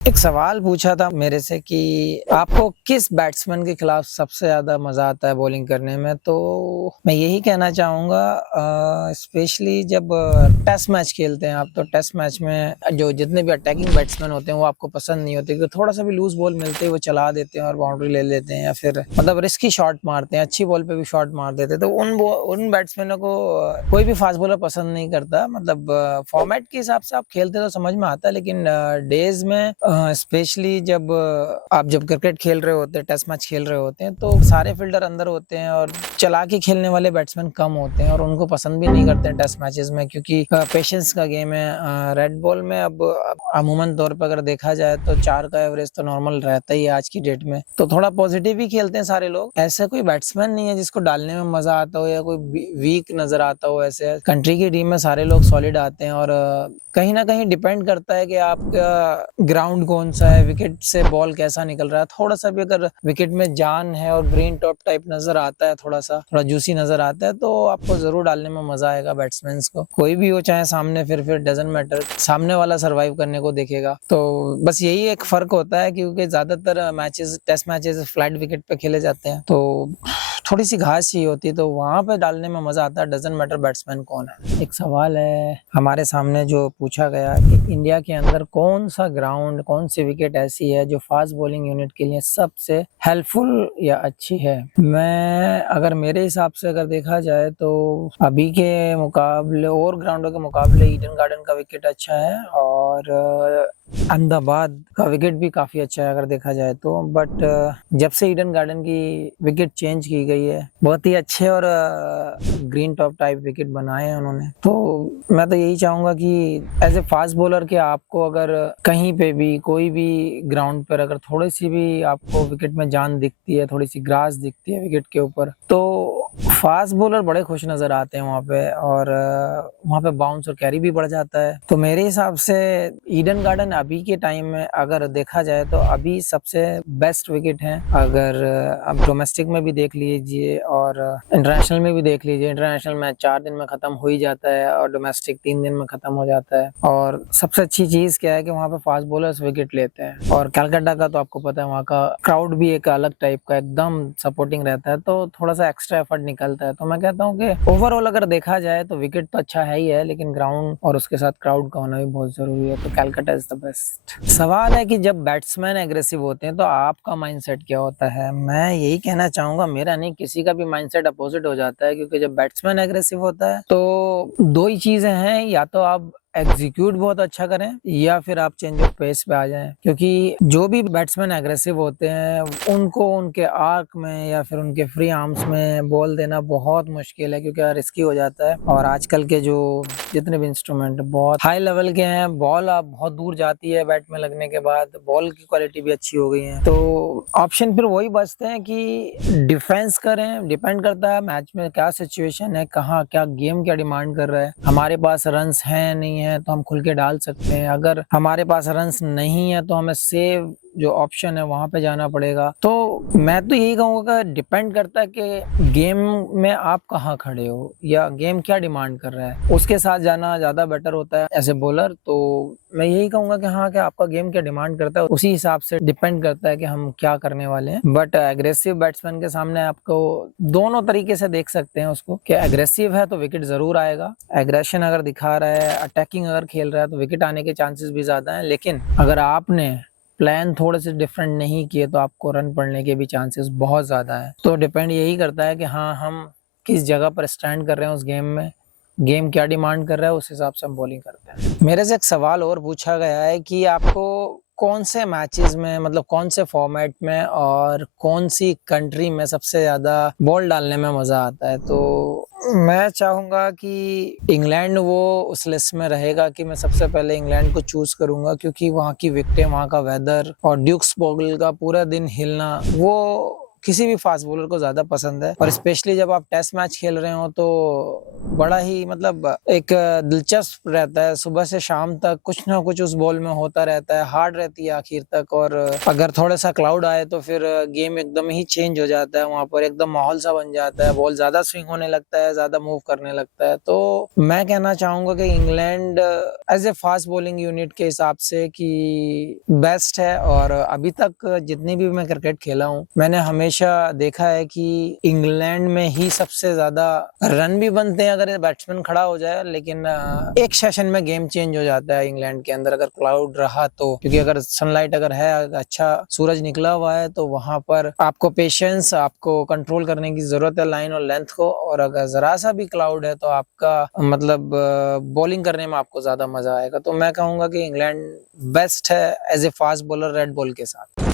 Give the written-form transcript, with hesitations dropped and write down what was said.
एक सवाल पूछा था मेरे से कि आपको किस बैट्समैन के खिलाफ सबसे ज़्यादा मज़ा आता है बॉलिंग करने में? तो मैं यही कहना चाहूँगा स्पेशली जब टेस्ट मैच खेलते हैं आप, तो टेस्ट मैच में जो जितने भी अटैकिंग बैट्समैन होते हैं वो आपको पसंद नहीं होते, क्योंकि थोड़ा-सा भी लूज़ बॉल मिलते ही वो चला देते हैं और बाउंड्री ले लेते हैं, या फिर मतलब रिस्की शॉट मारते हैं, अच्छी बॉल पे भी शॉट मार देते हैं। तो उन बैट्समैनों को कोई भी फास्ट बॉलर पसंद नहीं करता। मतलब फॉर्मेट के हिसाब से आप खेलते तो समझ में आता है, लेकिन डेज़ में स्पेशली जब आप जब क्रिकेट खेल रहे होते हैं, टेस्ट मैच खेल रहे होते हैं, तो सारे फील्डर अंदर होते हैं और चला के खेलने वाले बैट्समैन कम होते हैं और उनको पसंद भी नहीं करते हैं टेस्ट मैचेस में, क्योंकि पेशेंस का गेम है। रेड बॉल में अब अमूमन तौर पर अगर देखा जाए तो 4 का एवरेज तो नॉर्मल रहता ही है आज की डेट में, तो थोड़ा पॉजिटिव ही खेलते हैं सारे लोग। ऐसा कोई बैट्समैन नहीं है जिसको डालने में मजा आता हो या कोई वीक नजर आता हो। ऐसे कंट्री की टीम में सारे लोग सॉलिड आते हैं, और कहीं ना कहीं डिपेंड करता है कि आपका ग्राउंड कौन सा है, विकेट से बॉल कैसा निकल रहा है। थोड़ा सा भी अगर विकेट में जान है और ग्रीन टॉप टाइप नजर आता है, थोड़ा जूसी नजर आता है, तो आपको जरूर डालने में मजा आएगा। बैट्समैन को कोई भी हो, चाहे सामने, फिर डजंट मैटर, सामने वाला सर्वाइव करने को देखेगा। तो बस यही एक फर्क होता है, क्योंकि ज्यादातर matches, test matches flat wicket पे खेले जाते हैं, तो थोड़ी सी घास चाहिए होती है, तो वहां पे डालने में मजा आता है। डजंट मैटर बैट्समैन कौन है। एक सवाल है हमारे सामने जो पूछा गया कि इंडिया के अंदर कौन सा ग्राउंड, कौन सी विकेट ऐसी है जो फास्ट बॉलिंग यूनिट के लिए सबसे हेल्पफुल या अच्छी है। मैं अगर मेरे हिसाब से अगर देखा जाए तो अभी के मुकाबले और ग्राउंडों के मुकाबले ईडन गार्डन का विकेट अच्छा है, और अहमदाबाद का विकेट भी काफी अच्छा है अगर देखा जाए तो। बट जब से ईडन गार्डन की विकेट चेंज की गई है, बहुत ही अच्छे और ग्रीन टॉप टाइप विकेट बनाए हैं उन्होंने। तो मैं तो यही चाहूंगा कि एज ए फास्ट बॉलर के आपको अगर कहीं पे भी कोई भी ग्राउंड पर अगर थोड़ी सी भी आपको विकेट में जान दिखती है, थोड़ी सी ग्रास दिखती है विकेट के ऊपर, तो फास्ट बॉलर बड़े खुश नजर आते हैं वहां पे, और वहां पे बाउंस और कैरी भी बढ़ जाता है। तो मेरे हिसाब से ईडन गार्डन अभी के टाइम में अगर देखा जाए तो अभी सबसे बेस्ट विकेट है। अगर आप डोमेस्टिक में भी देख लीजिए और इंटरनेशनल में भी देख लीजिए, इंटरनेशनल मैच 4 दिन में खत्म हो ही जाता है और डोमेस्टिक 3 दिन में खत्म हो जाता है। और सबसे अच्छी चीज क्या है कि वहाँ पे फास्ट बॉलर्स विकेट लेते हैं, और कलकत्ता का तो आपको पता है वहाँ का क्राउड भी एक अलग टाइप का एकदम सपोर्टिंग रहता है, तो थोड़ा सा एक्स्ट्रा एफर्ट निकलता है। तो मैं कहता हूँ कि ओवरऑल अगर देखा जाए तो विकेट तो अच्छा है ही है, लेकिन ग्राउंड और उसके साथ क्राउड का होना भी बहुत जरूरी है। तो कलकत्ता इज द बेस्ट। सवाल है कि जब बैट्समैन एग्रेसिव होते हैं तो आपका माइंडसेट क्या होता है। मैं यही कहना चाहूंगा, मेरा नहीं, किसी का भी माइंडसेट अपोजिट हो जाता है, क्योंकि जब बैट्समैन एग्रेसिव होता है तो 2 ही चीजें हैं, या तो आप एग्जीक्यूट बहुत अच्छा करें या फिर आप चेंज ऑफ पेस पे आ जाएं। क्योंकि जो भी बैट्समैन एग्रेसिव होते हैं उनको उनके आर्क में या फिर उनके फ्री आर्म्स में बॉल देना बहुत मुश्किल है, क्योंकि रिस्की हो जाता है। और आजकल के जो जितने भी इंस्ट्रूमेंट बहुत हाई लेवल के हैं, बॉल अब बहुत दूर जाती है बैट में लगने के बाद, बॉल की क्वालिटी भी अच्छी हो गई है। तो ऑप्शन फिर वही बचते हैं कि डिफेंस करें। डिपेंड करता है मैच में क्या सिचुएशन है, कहाँ क्या गेम क्या डिमांड कर रहा है, हमारे पास रन्स हैं नहीं है तो हम खुल के डाल सकते हैं। अगर हमारे पास रन्स नहीं है तो हमें सेव जो ऑप्शन है वहां पे जाना पड़ेगा। तो मैं तो यही कहूँगा कि डिपेंड करता है कि गेम में आप कहाँ खड़े हो या गेम क्या डिमांड कर रहा है, उसके साथ जाना ज्यादा बेटर होता है एज ए बॉलर। तो मैं यही कहूंगा कि हाँ, कि आपका गेम क्या डिमांड करता है, उसी हिसाब से डिपेंड करता है कि हम क्या करने वाले हैं। बट एग्रेसिव बैट्समैन के सामने आपको दोनों तरीके से देख सकते हैं उसको, कि एग्रेसिव है तो विकेट जरूर आएगा, एग्रेशन अगर दिखा रहा है, अटैकिंग अगर खेल रहा है तो विकेट आने के चांसेस भी ज्यादा है। लेकिन अगर आपने प्लान थोड़े से डिफरेंट नहीं किए तो आपको रन पड़ने के भी चांसेस बहुत ज्यादा है। तो डिपेंड यही करता है कि हाँ, हम किस जगह पर स्टैंड कर रहे हैं उस गेम में, गेम क्या डिमांड कर रहा है, उस हिसाब से हम बॉलिंग करते हैं। मेरे से एक सवाल और पूछा गया है कि आपको कौन से मैचेस में, मतलब कौन से फॉर्मेट में और कौन सी कंट्री में सबसे ज्यादा बॉल डालने में मजा आता है। तो मैं चाहूंगा कि इंग्लैंड वो उस लिस्ट में रहेगा, कि मैं सबसे पहले इंग्लैंड को चूज करूंगा, क्योंकि वहाँ की विकेटें, वहाँ का वेदर और ड्यूक्स बॉगल का पूरा दिन हिलना, वो किसी भी फास्ट बॉलर को ज्यादा पसंद है। और स्पेशली जब आप टेस्ट मैच खेल रहे हो तो बड़ा ही मतलब एक दिलचस्प रहता है, सुबह से शाम तक कुछ ना कुछ उस बॉल में होता रहता है, हार्ड रहती है आखिर तक। और अगर थोड़ा सा क्लाउड आए तो फिर गेम एकदम ही चेंज हो जाता है, वहां पर एकदम माहौल सा बन जाता है, बॉल ज्यादा स्विंग होने लगता है, ज्यादा मूव करने लगता है। तो मैं कहना चाहूंगा कि England as a fast bowling unit के हिसाब से कि बेस्ट है। और अभी तक जितनी भी मैं क्रिकेट खेला हूँ मैंने हमेशा देखा है कि इंग्लैंड में ही सबसे ज्यादा रन भी बनते हैं अगर बैट्समैन खड़ा हो जाए, लेकिन एक सेशन में गेम चेंज हो जाता है इंग्लैंड के अंदर अगर क्लाउड रहा तो। क्योंकि अगर सनलाइट अगर है, अच्छा सूरज निकला हुआ है, तो वहां पर आपको पेशेंस, आपको कंट्रोल करने की जरूरत है लाइन और लेंथ को। और अगर जरा सा भी क्लाउड है तो आपका मतलब बॉलिंग करने में आपको ज्यादा मजा आएगा। तो मैं कहूंगा कि इंग्लैंड बेस्ट है as a fast bowler red ball के साथ।